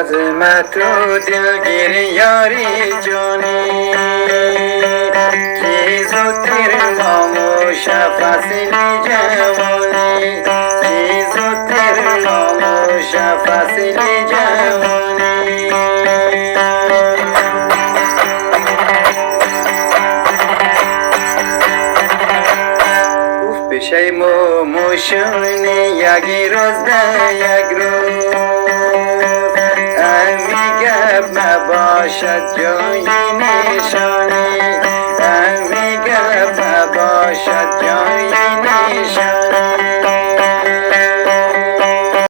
عظمت و دلگیر یاری جانی کی زودتر خاموش فصل جوانی کی زودتر خاموش فصل جوانی بشه موشونی یکی روز ده یک روز امی گپ نباشد جایی نشانی